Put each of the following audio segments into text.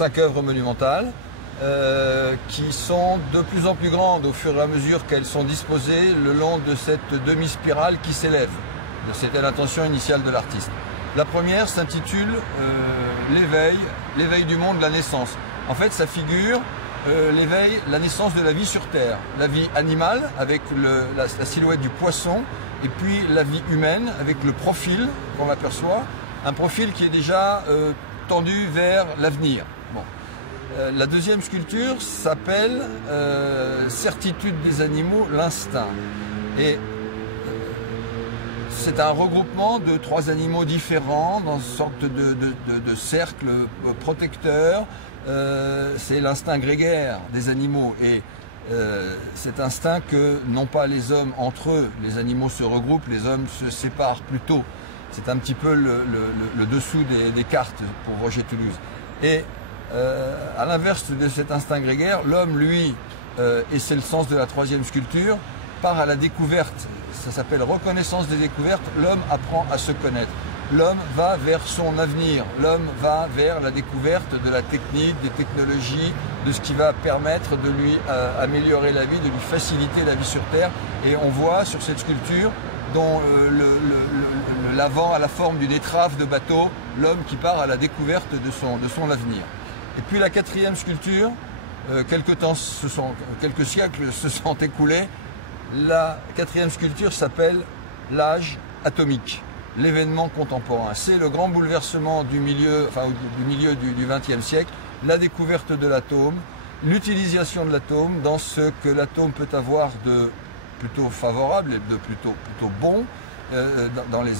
5 œuvres monumentales qui sont de plus en plus grandes au fur et à mesure qu'elles sont disposées le long de cette demi-spirale qui s'élève. C'était l'intention initiale de l'artiste. La première s'intitule l'éveil du monde, la naissance. En fait, ça figure l'éveil, la naissance de la vie sur Terre. La vie animale avec la silhouette du poisson et puis la vie humaine avec le profil qu'on aperçoit, un profil qui est déjà tendu vers l'avenir. Bon. La deuxième sculpture s'appelle Certitude des animaux, l'instinct. Et c'est un regroupement de 3 animaux différents dans une sorte de cercle protecteur. C'est l'instinct grégaire des animaux et cet instinct que non pas les hommes entre eux, les animaux se regroupent, les hommes se séparent plutôt. C'est un petit peu le dessous des cartes pour Roger Toulouse. Et à l'inverse de cet instinct grégaire, l'homme, lui, et c'est le sens de la 3e sculpture, part à la découverte. Ça s'appelle reconnaissance des découvertes. L'homme apprend à se connaître. L'homme va vers son avenir. L'homme va vers la découverte de la technique, des technologies, de ce qui va permettre de lui améliorer la vie, de lui faciliter la vie sur Terre. Et on voit sur cette sculpture, dont l'avant a la forme d'une étrave de bateau, l'homme qui part à la découverte de son avenir. Et puis la 4e sculpture, quelques siècles se sont écoulés. La 4e sculpture s'appelle l'âge atomique, l'événement contemporain. C'est le grand bouleversement du milieu du XXe siècle, la découverte de l'atome, l'utilisation de l'atome dans ce que l'atome peut avoir de plutôt favorable et de plutôt bon dans les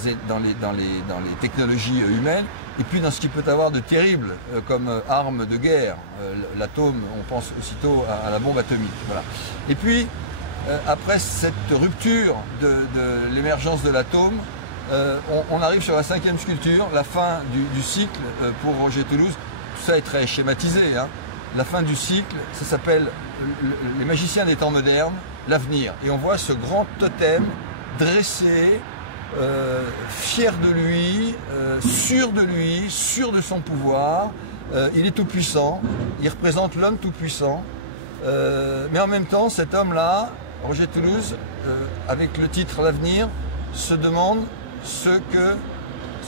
technologies humaines, et puis dans ce qu'il peut avoir de terrible comme arme de guerre. L'atome, on pense aussitôt à la bombe atomique. Voilà. Et puis, après cette rupture de l'émergence de l'atome, on arrive sur la 5e sculpture, la fin du cycle pour Roger Toulouse. Tout ça est très schématisé, hein. La fin du cycle, ça s'appelle les magiciens des temps modernes, l'avenir. Et on voit ce grand totem dressé, fier de lui, sûr de son pouvoir. Il est tout puissant, il représente l'homme tout puissant. Mais en même temps, cet homme-là, Roger Toulouse, avec le titre L'avenir, se demande ce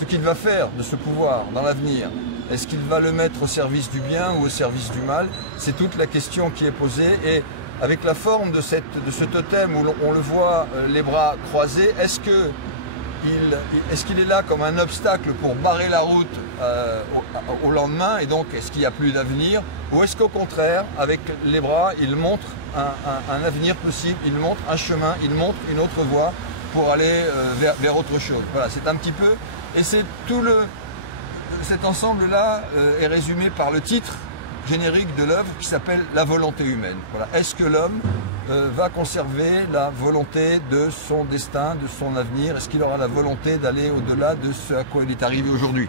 qu'il va faire de ce pouvoir dans l'avenir. Est-ce qu'il va le mettre au service du bien ou au service du mal? C'est toute la question qui est posée. Et avec la forme de ce totem où on le voit les bras croisés, est-ce qu'il est là comme un obstacle pour barrer la route au lendemain, et donc est-ce qu'il n'y a plus d'avenir, ou est-ce qu'au contraire, avec les bras, il montre un avenir possible, il montre un chemin, il montre une autre voie pour aller vers autre chose. Voilà, c'est un petit peu, et c'est tout cet ensemble-là est résumé par le titre générique de l'œuvre qui s'appelle La volonté humaine. Voilà. Est-ce que l'homme va conserver la volonté de son destin, de son avenir? Est-ce qu'il aura la volonté d'aller au-delà de ce à quoi il est arrivé aujourd'hui?